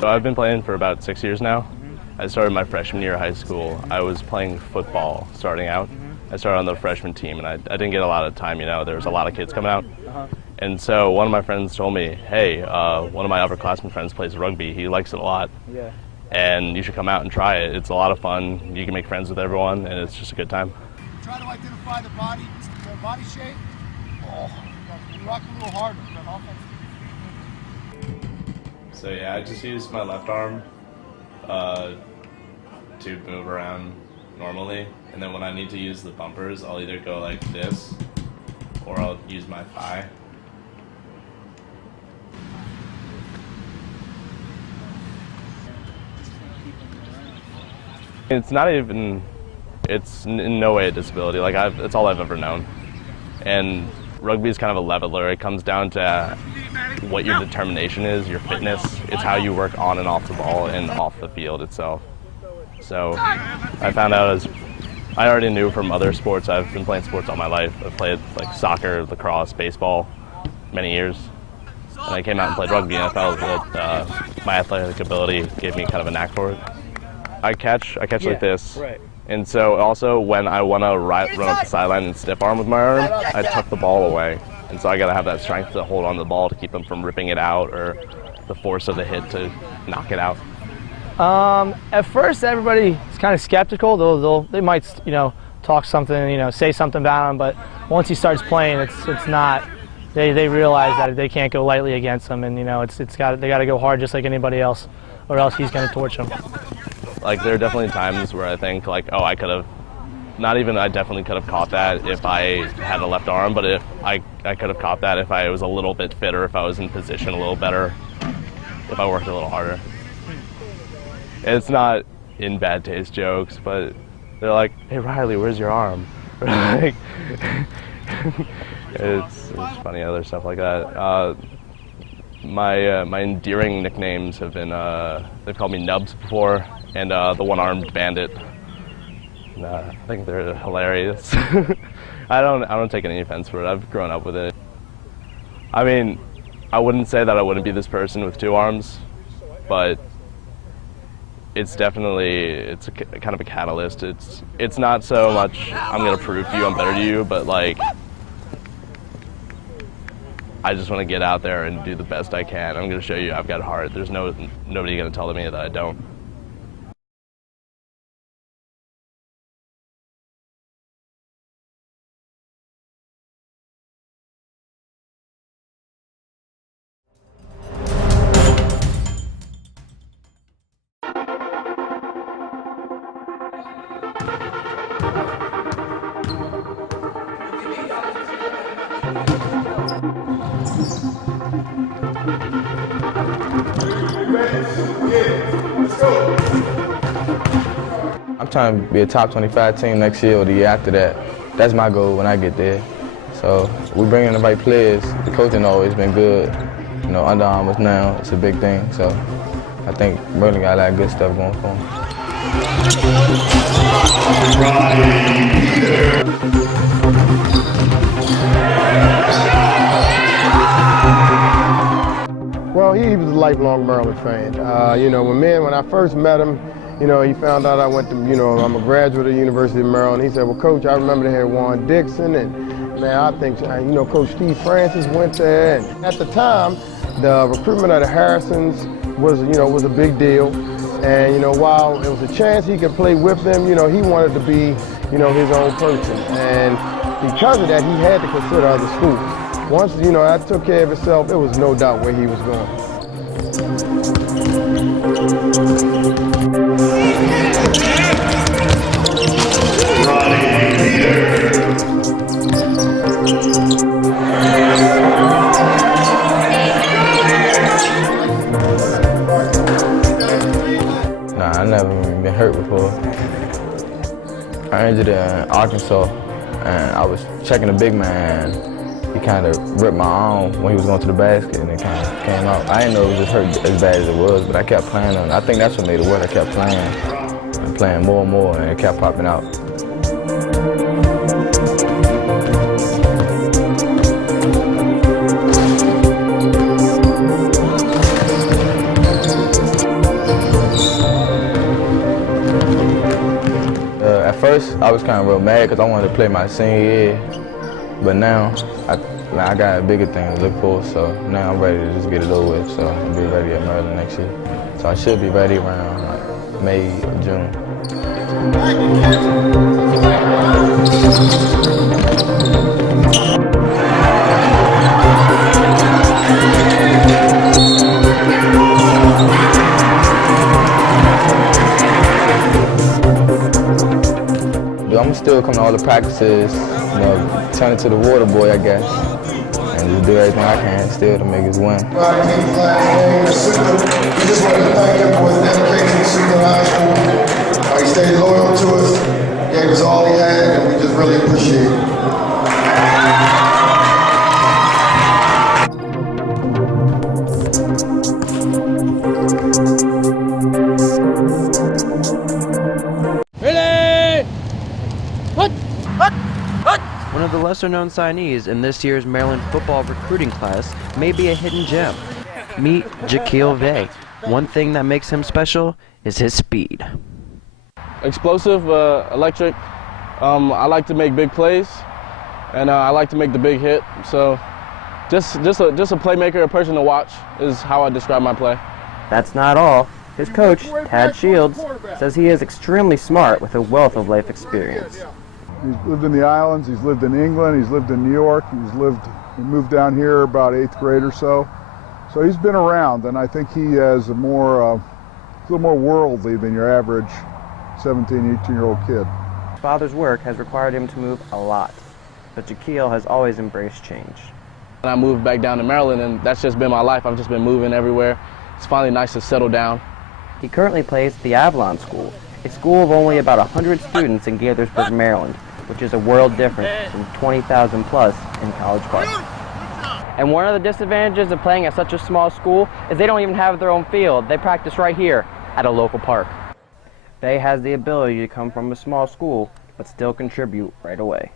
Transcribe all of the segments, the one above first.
So I've been playing for about 6 years now. I started my freshman year of high school. I was playing football starting out. I started on the freshman team, and I didn't get a lot of time, you know. There was a lot of kids coming out. And so one of my friends told me, hey, one of my upperclassmen friends plays rugby. He likes it a lot. Yeah. And you should come out and try it. It's a lot of fun. You can make friends with everyone, and it's just a good time. Try to identify the body shape. Oh, you rock a little harder. So yeah, I just use my left arm to move around normally, and then when I need to use the bumpers, I'll either go like this, or I'll use my thigh. It's not even, it's in no way a disability. Like it's all I've ever known. And rugby is kind of a leveler. It comes down to what your determination is, your fitness. It's how you work on and off the ball and off the field itself. So I found out as I already knew from other sports. I've been playing sports all my life. I've played like soccer, lacrosse, baseball, many years. And I came out and played rugby, and I felt that my athletic ability gave me kind of a knack for it. I catch like this. Right. And so also when I want to run up the sideline and stiff arm with my arm, I tuck the ball away. And so I got to have that strength to hold on to the ball to keep them from ripping it out, or the force of the hit to knock it out. At first, everybody is kind of skeptical. They might, talk something, say something about him. But once he starts playing, it's not. They realize that they can't go lightly against him, and they got to go hard just like anybody else, or else he's going to torch them. Like there are definitely times where I think like, oh, I could have. I definitely could have caught that if I had a left arm, but if I could have caught that if I was a little bit fitter, if I was in position a little better, if I worked a little harder. It's not in bad taste jokes, but they're like, hey Riley, where's your arm? Like, it's funny, other stuff like that. My endearing nicknames have been, they've called me Nubs before, and the one-armed bandit. I think they're hilarious. I don't take any offense for it. I've grown up with it. I mean, I wouldn't say that I wouldn't be this person with two arms, but it's definitely, kind of a catalyst. It's not so much I'm gonna prove to you I'm better to you, but like I just want to get out there and do the best I can. I'm gonna show you I've got heart. There's nobody gonna tell me that I don't. I'm trying to be a top 25 team next year or the year after that. That's my goal when I get there. So we bring in the right players. The coaching always been good. Under Armour now, it's a big thing. So I think Branden got a lot of good stuff going for him. Well, he was a lifelong Maryland fan. When I first met him, he found out I went to, I'm a graduate of the University of Maryland. He said, well, Coach, I remember they had Juan Dixon, and man, I think, Coach Steve Francis went there. And at the time, the recruitment of the Harrisons was a big deal. And, while it was a chance he could play with them, he wanted to be, his own person. And because of that, he had to consider other schools. Once, that took care of itself, there was no doubt where he was going. Nah, I never been hurt before. I injured in Arkansas, and I was checking the big man. He kind of ripped my arm when he was going to the basket, and it kind of came out. I didn't know it was just hurt as bad as it was, but I kept playing on it. I think that's what made it work. I kept playing and playing more and more, and it kept popping out. was kind of real mad because I wanted to play my senior year, but now I got a bigger thing to look for, so now I'm ready to just get it over with, so I'll be ready at Maryland next year. So I should be ready around like May or June. I'm still come to all the practices, turn it to the water boy, I guess, and just do everything I can still to make us win. We just wanted to thank him for his dedication to Super High School. He stayed loyal to us, gave us all he had, and we just really appreciate it. One of the lesser-known signees in this year's Maryland football recruiting class may be a hidden gem. Meet Jaquil Vay. One thing that makes him special is his speed. Explosive, electric. I like to make big plays, and I like to make the big hit. So, just a playmaker, a person to watch is how I describe my play. That's not all. His coach, Tad Shields, says he is extremely smart with a wealth of life experience. He's lived in the islands, he's lived in England, he's lived in New York, he moved down here about 8th grade or so. So he's been around, and I think he is a little more worldly than your average 17, 18-year-old kid. His father's work has required him to move a lot, but Jaquil has always embraced change. I moved back down to Maryland, and that's just been my life. I've just been moving everywhere. It's finally nice to settle down. He currently plays at the Avalon School, a school of only about 100 students in Gaithersburg, Maryland, which is a world different from 20,000 plus in College Park. And one of the disadvantages of playing at such a small school is they don't even have their own field. They practice right here at a local park. Vay has the ability to come from a small school, but still contribute right away.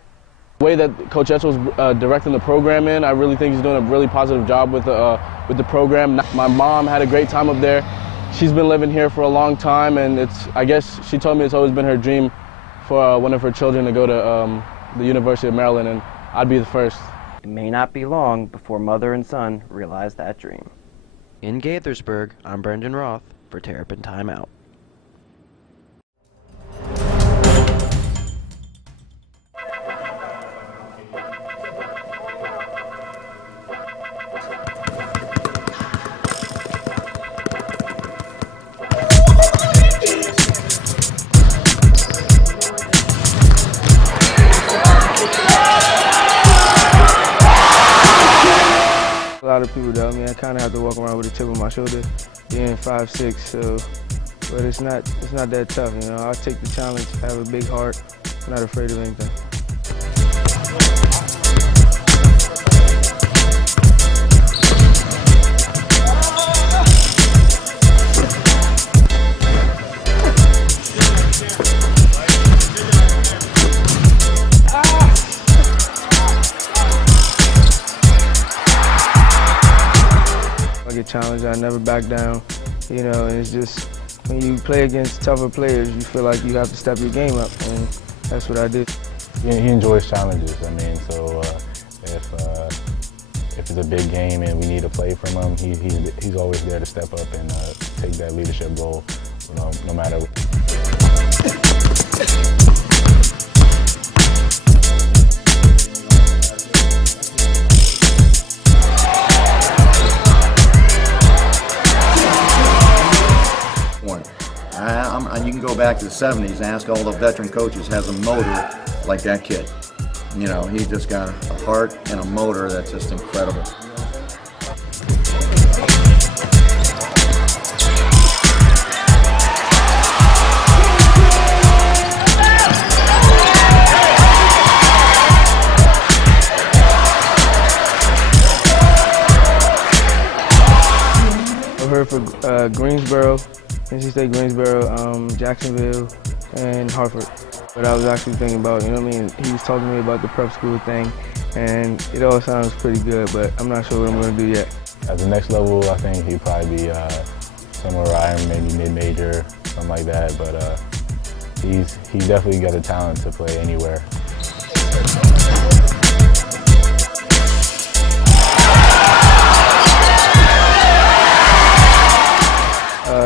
The way that Coach Etzel's directing the program in, I really think he's doing a really positive job with the program. My mom had a great time up there. She's been living here for a long time, and I guess she told me it's always been her dream for one of her children to go to the University of Maryland, and I'd be the first. It may not be long before mother and son realize that dream. In Gaithersburg, I'm Branden Roth for Terrapin Time Out. A lot of people doubt me. I kind of have to walk around with a chip on my shoulder, being 5'6", so, but it's not that tough, you know. I'll take the challenge, have a big heart, I'm not afraid of anything. I get challenged, I never back down, you know, and it's just, when you play against tougher players, you feel like you have to step your game up, and that's what I did. He enjoys challenges, I mean, so if it's a big game and we need a play from him, he's always there to step up and take that leadership role, you know, no matter what. You can go back to the 70s and ask all the veteran coaches, has a motor like that kid. You know, he just got a heart and a motor that's just incredible. I heard for Greensboro, NC State Greensboro, Jacksonville, and Hartford. But I was actually thinking about, you know what I mean, he was talking to me about the prep school thing, and it all sounds pretty good, but I'm not sure what I'm going to do yet. At the next level, I think he'd probably be somewhere where I am, maybe mid-major, something like that, but He definitely got a talent to play anywhere.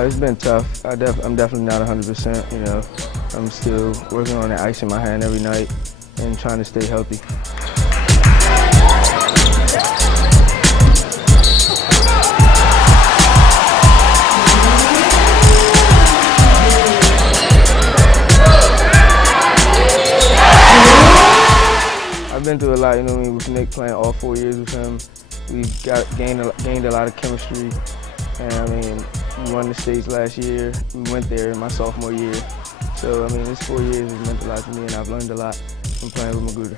It's been tough. I'm definitely not 100%, you know. I'm still working on the ice in my hand every night and trying to stay healthy. I've been through a lot, you know what I mean, with Nick playing all 4 years with him. We've gained a lot of chemistry. And I mean, we won the States last year. We went there in my sophomore year. So I mean, this 4 years has meant a lot to me, and I've learned a lot from playing with Magruder.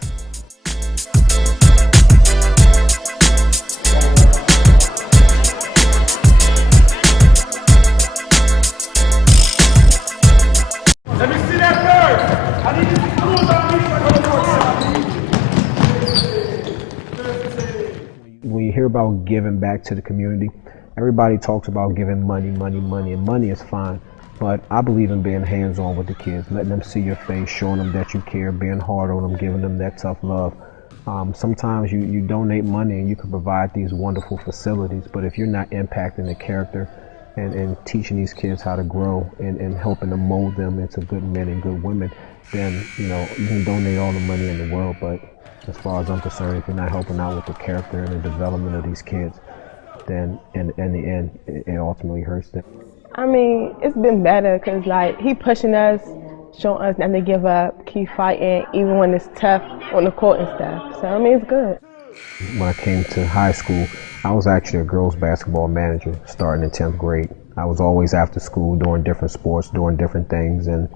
Let me see that bird. I need you to pull on me. When you hear about giving back to the community, everybody talks about giving money, and money is fine. But I believe in being hands-on with the kids, letting them see your face, showing them that you care, being hard on them, giving them that tough love. Sometimes you donate money and you can provide these wonderful facilities, but if you're not impacting the character and teaching these kids how to grow and helping to mold them into good men and good women, then you can donate all the money in the world, but as far as I'm concerned, if you're not helping out with the character and the development of these kids, then in the end, it ultimately hurts them. I mean, it's been better because, like, he pushing us, showing us not to give up, keep fighting, even when it's tough on the court and stuff. So, I mean, it's good. When I came to high school, I was actually a girls basketball manager starting in 10th grade. I was always after school doing different sports, doing different things, and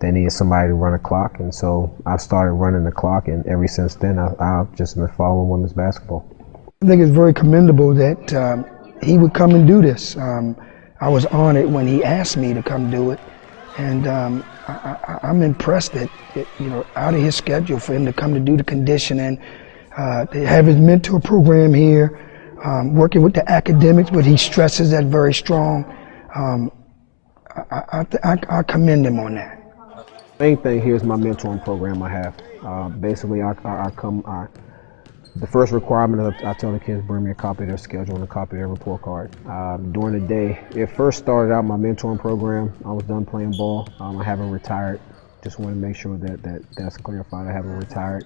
they needed somebody to run a clock, and so I started running the clock, and ever since then, I've just been following women's basketball. I think it's very commendable that he would come and do this. I was honored when he asked me to come do it, and I'm impressed that out of his schedule for him to come to do the conditioning, to have his mentor program here, working with the academics, but he stresses that very strong. I commend him on that. Main thing here is my mentoring program I have. Basically, the first requirement is I tell the kids bring me a copy of their schedule and a copy of their report card. During the day, it first started out my mentoring program. I was done playing ball. I haven't retired. Just want to make sure that's clarified. I haven't retired.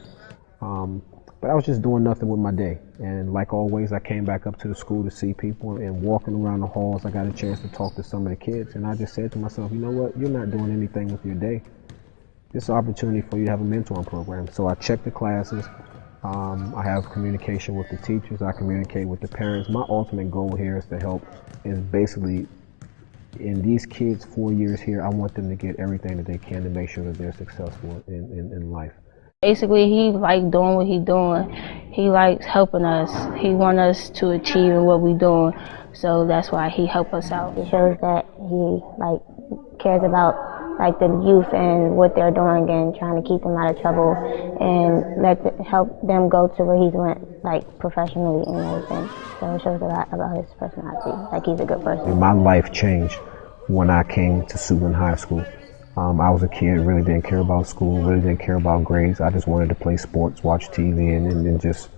But I was just doing nothing with my day. And like always, I came back up to the school to see people, and walking around the halls, I got a chance to talk to some of the kids. And I just said to myself, you know what, you're not doing anything with your day. This is an opportunity for you to have a mentoring program. So I checked the classes. I have communication with the teachers. I communicate with the parents. My ultimate goal here is to help, is basically, in these kids' 4 years here, I want them to get everything that they can to make sure that they're successful in life. Basically, he likes doing what he's doing. He likes helping us. He wants us to achieve what we're doing. So that's why he helps us out. It shows that he cares about the youth and what they're doing and trying to keep them out of trouble and help them go to where he's went professionally and everything. So it shows a lot about his personality. He's a good person. My life changed when I came to Suitland High School. I was a kid, really didn't care about school, really didn't care about grades. I just wanted to play sports, watch TV, and just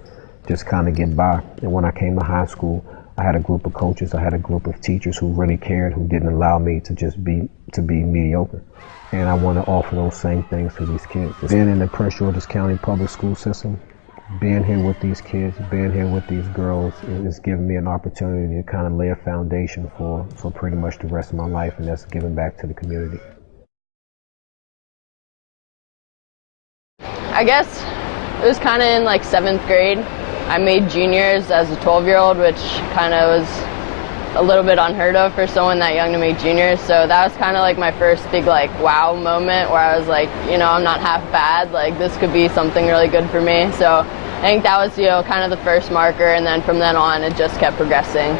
kind of get by. And when I came to high school, I had a group of coaches, I had a group of teachers who really cared, who didn't allow me to just be mediocre. And I want to offer those same things to these kids. Being in the Prince George's County public school system, being here with these kids, being here with these girls, it's given me an opportunity to kind of lay a foundation for pretty much the rest of my life, and that's giving back to the community. I guess it was kind of in 7th grade. I made juniors as a 12-year-old, which kind of was a little bit unheard of for someone that young to make juniors. So that was kind of my first big wow moment where I was I'm not half bad. This could be something really good for me. So I think that was kind of the first marker, and then from then on it just kept progressing.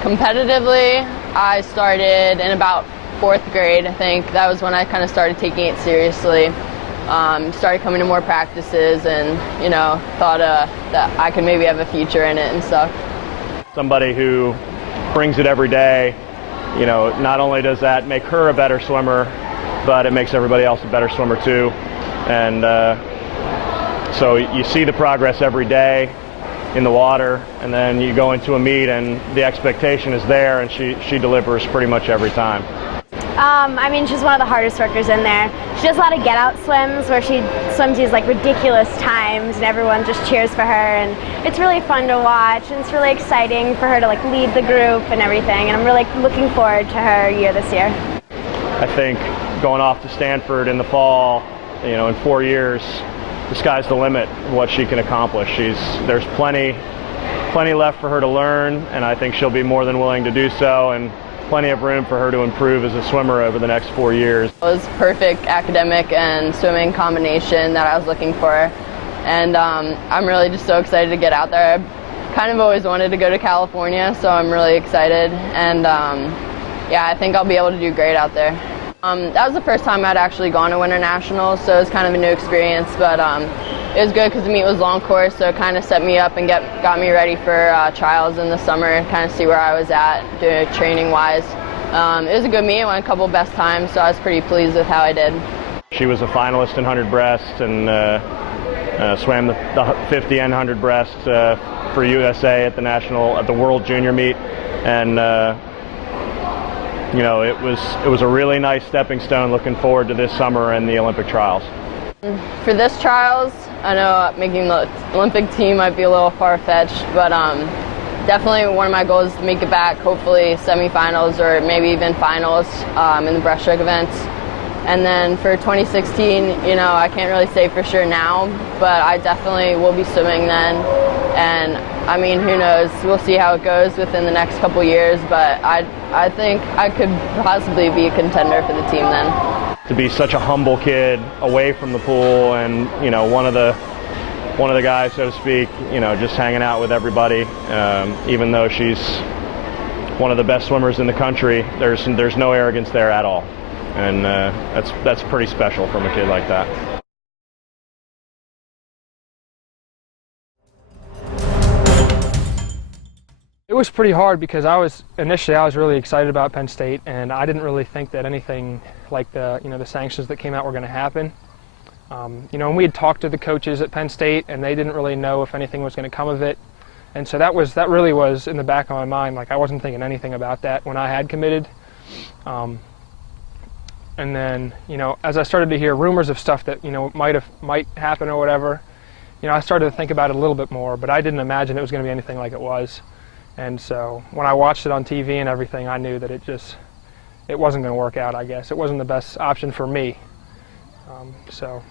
Competitively, I started in about 4th grade. I think that was when I kind of started taking it seriously. Started coming to more practices and, thought that I could maybe have a future in it and stuff. Somebody who brings it every day, not only does that make her a better swimmer, but it makes everybody else a better swimmer too. And so you see the progress every day in the water, and then you go into a meet and the expectation is there, and she delivers pretty much every time. I mean, she's one of the hardest workers in there. She does a lot of get-out swims where she swims these like ridiculous times and everyone just cheers for her, and it's really fun to watch, and it's really exciting for her to like lead the group and everything, and I'm really looking forward to her year this year. I think going off to Stanford in the fall, you know, in 4 years, the sky's the limit what she can accomplish. There's plenty left for her to learn, and I think she'll be more than willing to do so, and plenty of room for her to improve as a swimmer over the next 4 years. It was perfect academic and swimming combination that I was looking for, and I'm really just so excited to get out there. I kind of always wanted to go to California, so I'm really excited, and yeah, I think I'll be able to do great out there. That was the first time I'd actually gone to Winter Nationals, so it was kind of a new experience, but it was good because the meet was long course, so it kind of set me up and got me ready for trials in the summer, kind of see where I was at doing training-wise. It was a good meet. I won a couple best times, so I was pretty pleased with how I did. She was a finalist in 100 breast and swam the 50 and 100 breast for USA at the World Junior meet, and you know, it was a really nice stepping stone. Looking forward to this summer and the Olympic trials. For this trials, I know making the Olympic team might be a little far-fetched, but definitely one of my goals is to make it back, hopefully semifinals or maybe even finals in the breaststroke events. And then for 2016, you know, I can't really say for sure now, but I definitely will be swimming then. And I mean, who knows? We'll see how it goes within the next couple years, but I think I could possibly be a contender for the team then. To be such a humble kid away from the pool, and you know, one of the guys, so to speak, you know, just hanging out with everybody. Even though she's one of the best swimmers in the country, there's no arrogance there at all, and that's pretty special from a kid like that. It was pretty hard because initially I was really excited about Penn State, and I didn't really think that anything like the sanctions that came out were going to happen. You know, and we had talked to the coaches at Penn State, and they didn't really know if anything was going to come of it, and so that really was in the back of my mind. Like, I wasn't thinking anything about that when I had committed. And then, you know, as I started to hear rumors of stuff that, you know, might happen or whatever, you know, I started to think about it a little bit more, but I didn't imagine it was going to be anything like it was. And so when I watched it on TV and everything, I knew that it wasn't going to work out, I guess. It wasn't the best option for me. So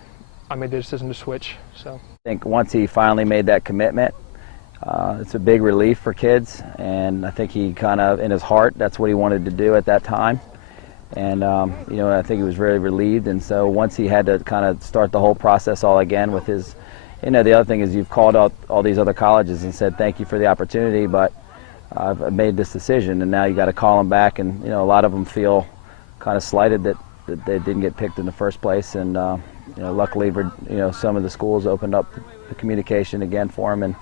I made the decision to switch. So I think once he finally made that commitment, it's a big relief for kids, and I think he kind of, in his heart, that's what he wanted to do at that time. And you know, I think he was very relieved. And so once he had to kind of start the whole process all again with his, you know, the other thing is you've called out all these other colleges and said thank you for the opportunity, but I've made this decision, and now you got to call them back. And you know, a lot of them feel kind of slighted that they didn't get picked in the first place. And you know, luckily, you know, some of the schools opened up the communication again for them and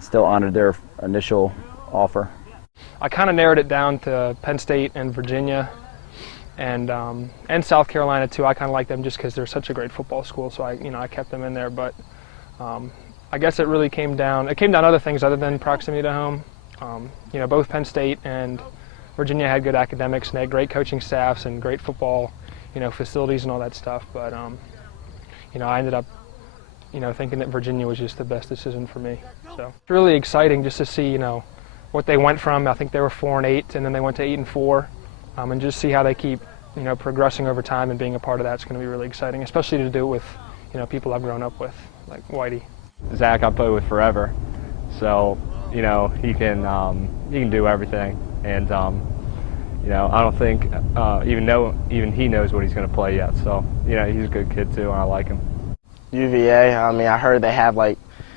still honored their initial offer. I kind of narrowed it down to Penn State and Virginia, and South Carolina too. I kind of like them just because they're such a great football school, so I kept them in there. But I guess it really came down to other things other than proximity to home. You know, both Penn State and Virginia had good academics, and they had great coaching staffs and great football, you know, facilities and all that stuff. But you know, I ended up, you know, thinking that Virginia was just the best decision for me. So it's really exciting just to see, you know, what they went from. I think they were 4-8, and then they went to 8-4, and just see how they keep, you know, progressing over time, and being a part of that's going to be really exciting, especially to do it with, you know, people I've grown up with, like Whitey. Zach I played with forever, so you know, he can do everything, and you know, I don't think even he knows what he's going to play yet. So you know, he's a good kid too, and I like him. UVA, I mean, I heard they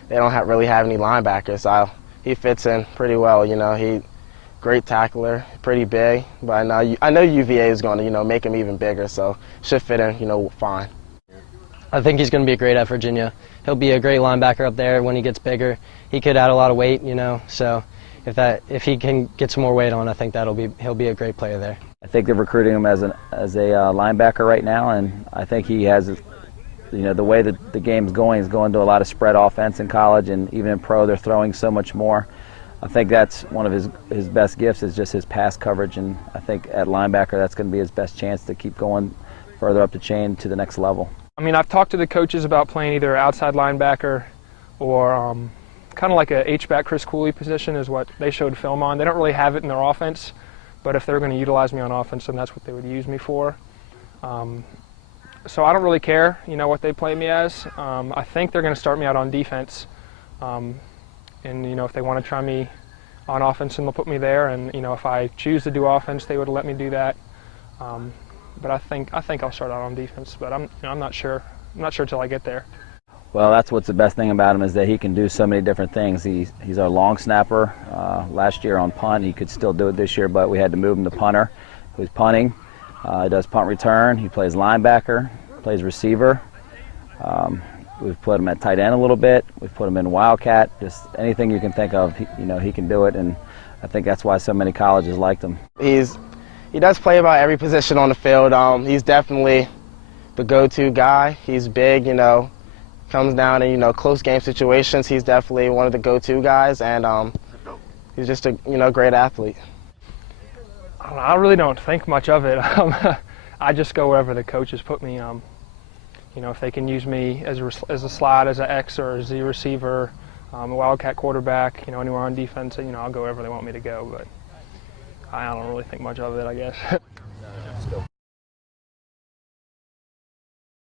don't really have any linebackers, so he fits in pretty well. You know, he great tackler, pretty big, but I know UVA is going to, you know, make him even bigger, so should fit in, you know, fine. I think he's going to be great at Virginia. He'll be a great linebacker up there when he gets bigger. He could add a lot of weight, you know, so if he can get some more weight on, I think he'll be a great player there. I think they're recruiting him as a linebacker right now, and I think he has, the way that the game's going, he's going to a lot of spread offense in college, and even in pro they're throwing so much more. I think that's one of his best gifts is just his pass coverage, and I think at linebacker that's going to be his best chance to keep going further up the chain to the next level. I mean, I've talked to the coaches about playing either outside linebacker or kind of like a H-back Chris Cooley position is what they showed film on. They don't really have it in their offense, but if they're going to utilize me on offense, then that's what they would use me for. So I don't really care, what they play me as. I think they're going to start me out on defense. And, if they want to try me on offense, then they'll put me there. And, if I choose to do offense, they would let me do that. But I think I'll start out on defense. But I'm not sure. I'm not sure till I get there. Well, that's what's the best thing about him is that he can do so many different things. He's our long snapper. Last year on punt, he could still do it this year, but we had to move him to punter. He's punting. He does punt return. He plays linebacker, plays receiver. We've put him at tight end a little bit. We've put him in wildcat. Just anything you can think of, he can do it, and I think that's why so many colleges liked him. He does play about every position on the field. He's definitely the go-to guy. He's big, comes down in close game situations. He's definitely one of the go-to guys, and he's just a great athlete. I really don't think much of it. I just go wherever the coaches put me. If they can use me as a slot, as an X or a Z receiver, a wildcat quarterback, anywhere on defense, I'll go wherever they want me to go. But I don't really think much of it, I guess.